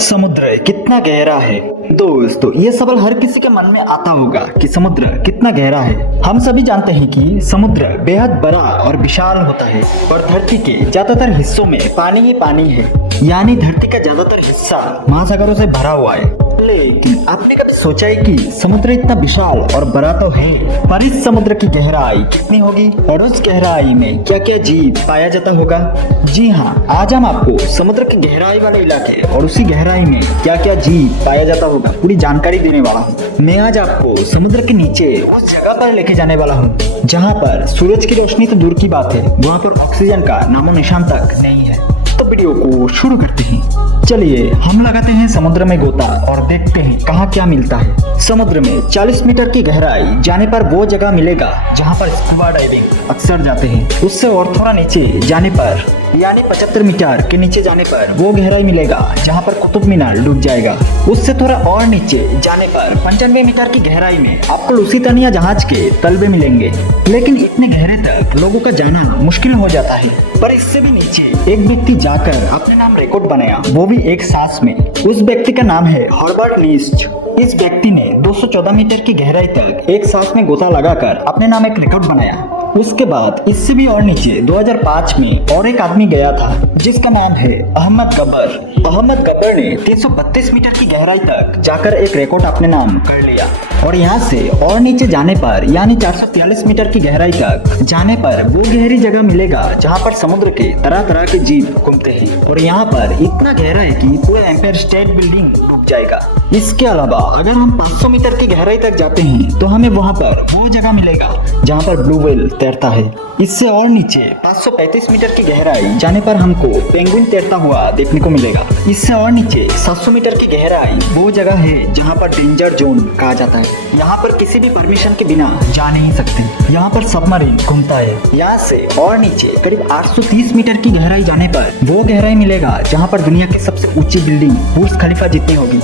समुद्र कितना गहरा है। दोस्तों, ये सवाल हर किसी के मन में आता होगा कि समुद्र कितना गहरा है। हम सभी जानते हैं कि समुद्र बेहद बड़ा और विशाल होता है और धरती के ज्यादातर हिस्सों में पानी ही पानी है, यानी धरती का ज्यादातर हिस्सा महासागरों से भरा हुआ है। लेकिन आपने कभी सोचा है कि समुद्र इतना विशाल और बड़ा तो है, पर इस समुद्र की गहराई कितनी होगी और उस गहराई में क्या क्या जीव पाया जाता होगा? जी हाँ, आज हम आपको समुद्र की गहराई वाले इलाके और उसी गहराई में क्या क्या जीव पाया जाता होगा पूरी जानकारी देने वाला हूँ। मैं आज आपको समुद्र के नीचे उस जगह पर लेके जाने वाला हूँ जहाँ पर सूरज की रोशनी तो दूर की बात है, वहाँ पर ऑक्सीजन का नामो निशान तक नहीं है। तो वीडियो को शुरू करते हैं। चलिए हम लगाते हैं समुद्र में गोता और देखते हैं कहाँ क्या मिलता है। समुद्र में 40 मीटर की गहराई जाने पर वो जगह मिलेगा जहाँ पर स्कूबा डाइविंग अक्सर जाते हैं। उससे और थोड़ा नीचे जाने पर यानी 75 मीटर के नीचे जाने पर वो गहराई मिलेगा जहाँ पर कुतुब मीनार डूब जाएगा। उससे थोड़ा और नीचे जाने पर 95 मीटर की गहराई में आपको लुसीतानिया जहाज के तलबे मिलेंगे। लेकिन इतने गहरे तक लोगों का जाना मुश्किल हो जाता है। पर इससे भी नीचे एक व्यक्ति जाकर अपने नाम रिकॉर्ड बनाया, वो भी एक सांस में। उस व्यक्ति का नाम है हर्बर्ट नीस्ट। इस व्यक्ति ने 214 मीटर की गहराई तक एक सांस में गोता लगाकर अपने नाम एक रिकॉर्ड बनाया। उसके बाद इससे भी और नीचे 2005 में और एक आदमी गया था जिसका नाम है अहमद गब्बर। अहमद गब्बर ने 332 मीटर की गहराई तक जाकर एक रिकॉर्ड अपने नाम कर लिया। और यहाँ से और नीचे जाने पर यानी 443 मीटर की गहराई तक जाने पर वो गहरी जगह मिलेगा जहाँ पर समुद्र के तरह तरह के जीव घूमते हैं। और यहाँ पर इतना गहरा है कि पूरा एम्पायर स्टेट बिल्डिंग डूब जाएगा। इसके अलावा अगर हम 500 मीटर की गहराई तक जाते हैं तो हमें वहाँ पर वो जगह मिलेगा जहाँ पर ब्लू व्हेल तैरता है। इससे और नीचे 535 मीटर की गहराई जाने पर हमको पेंगुइन तैरता हुआ देखने को मिलेगा। इससे और नीचे 700 मीटर की गहराई वो जगह है जहाँ पर डेंजर जोन कहा जाता है। यहाँ पर किसी भी परमिशन के बिना जा नहीं सकते। यहाँ पर सबमरीन घूमता है। यहाँ से और नीचे करीब 830 मीटर की गहराई जाने पर वो गहराई मिलेगा जहाँ पर दुनिया की सबसे ऊंची बिल्डिंग बुर्ज खलीफा जितनी होगी।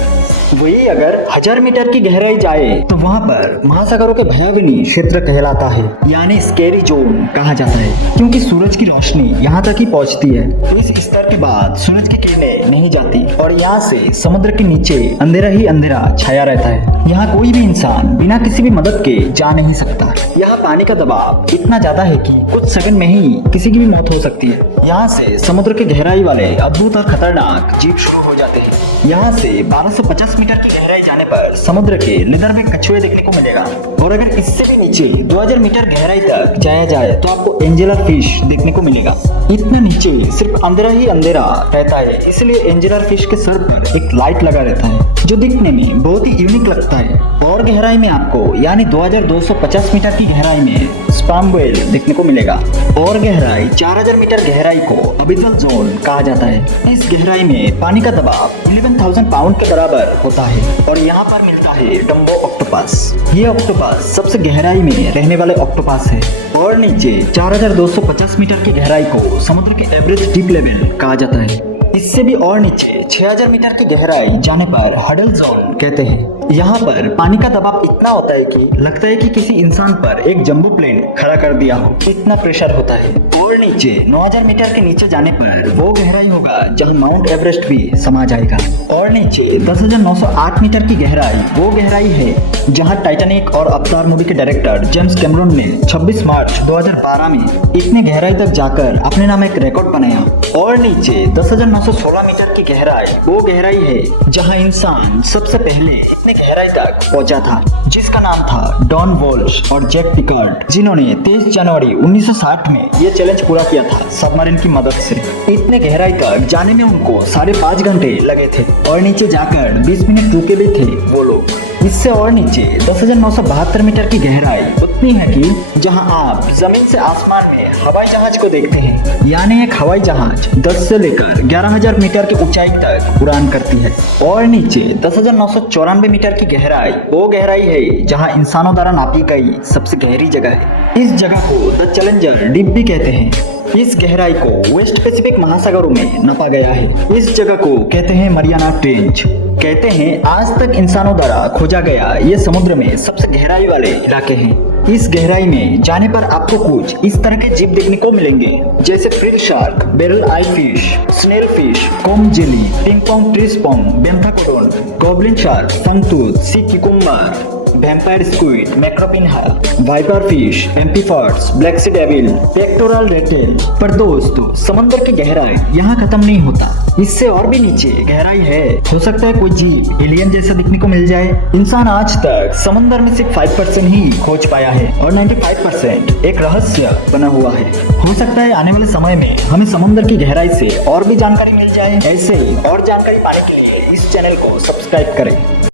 वही अगर 1000 मीटर की गहराई जाए तो वहाँ पर महासागरों के भयावनी क्षेत्र कहलाता है, यानी स्केरी जोन कहा जाता है, क्योंकि सूरज की रोशनी यहाँ तक ही पहुँचती है। तो इस स्तर के बाद सूरज की किरणें नहीं जाती और यहाँ से समुद्र के नीचे अंधेरा ही अंधेरा छाया रहता है। यहाँ कोई भी इंसान बिना किसी भी मदद के जा नहीं सकता। यहाँ पानी का दबाव इतना ज्यादा है कि कुछ सेकंड में ही किसी की भी मौत हो सकती है। यहाँ से समुद्र की गहराई वाले अद्भुत और खतरनाक जीव शुरू हो जाते हैं। यहाँ से 1250 मीटर की गहराई जाने पर समुद्र के लेदर में कछुए देखने को मिलेगा। और अगर इससे भी नीचे 2000 मीटर गहराई तक जाया जाए तो आपको एंजेला फिश देखने को मिलेगा। इतना नीचे सिर्फ अंधेरा ही अंधेरा रहता है, इसलिए एंजेला फिश के सर पर एक लाइट लगा रहता है जो दिखने में बहुत ही यूनिक लगता है। और गहराई में आपको यानी 2250 मीटर की गहराई में स्पर्म व्हेल देखने को मिलेगा। और गहराई 4000 मीटर गहराई को अबिसल जोन कहा जाता है। इस गहराई में पानी का दबाव 11,000 पाउंड के बराबर होता है। और यहाँ पर मिलता है डम्बो ऑक्टोपस। ये ऑक्टोपस सबसे गहराई में रहने वाले ऑक्टोपस है। और नीचे 4250 मीटर की गहराई को समुद्र के एवरेज डीप लेवल कहा जाता है। इससे भी और नीचे 6000 मीटर की गहराई जाने पर हडल जोन कहते हैं। यहाँ पर पानी का दबाव इतना होता है कि लगता है कि किसी इंसान पर एक जंबो प्लेन खड़ा कर दिया हो, इतना प्रेशर होता है। और नीचे 9000 मीटर के नीचे जाने पर वो गहराई होगा जहाँ माउंट एवरेस्ट भी समा जाएगा। और नीचे 10,908 मीटर की गहराई वो गहराई है जहाँ टाइटैनिक और अवतार मूवी के डायरेक्टर जेम्स कैमरून ने 26 मार्च 2012 में इतने गहराई तक जाकर अपने नाम एक रिकॉर्ड बनाया। और नीचे 10,916 मीटर की गहराई वो गहराई है जहाँ इंसान सबसे पहले इतने गहराई तक पहुंचा था, जिसका नाम था डॉन वॉल्श और जैक पिकार्ड, जिन्होंने 23 जनवरी 1960 में ये चैलेंज पूरा किया था सबमरीन की मदद से। इतने गहराई तक जाने में उनको 5.5 घंटे लगे थे और नीचे जाकर 20 मिनट रुके भी थे वो लोग। इससे और नीचे 10,972 मीटर की गहराई उतनी है कि जहां आप जमीन से आसमान में हवाई जहाज को देखते हैं, यानी एक हवाई जहाज 10 से लेकर 11,000 मीटर की ऊंचाई तक उड़ान करती है। और नीचे 10,994 मीटर की गहराई वो गहराई है जहां इंसानों द्वारा नापी गई सबसे गहरी जगह है। इस जगह को द चैलेंजर डीप भी कहते हैं। इस गहराई को वेस्ट पैसिफिक महासागरों में नापा गया है। इस जगह को कहते हैं मरियाना ट्रेंच। कहते हैं आज तक इंसानों द्वारा खोजा गया ये समुद्र में सबसे गहराई वाले इलाके हैं। इस गहराई में जाने पर आपको कुछ इस तरह के जीव देखने को मिलेंगे, जैसे frill shark, barrel eye fish, snail fish, comb jelly, ping pong tree sponge, benthocodon, goblin shark, संगतूत, sea cucumber, vampire squid, macropinna, viper fish, amphipods, black sea devil, pectoral rattail. पर दोस्तों, समंदर की गहराई यहाँ खत्म नहीं होता, इससे और भी नीचे गहराई है। हो सकता है कोई जीव एलियन जैसा दिखने को मिल जाए। इंसान आज तक समंदर में सिर्फ 5% ही खोज पाया है और 95% एक रहस्य बना हुआ है। हो सकता है आने वाले समय में हमें समंदर की गहराई से और भी जानकारी मिल जाए। ऐसे ही और जानकारी पाने के लिए इस चैनल को सब्सक्राइब करें।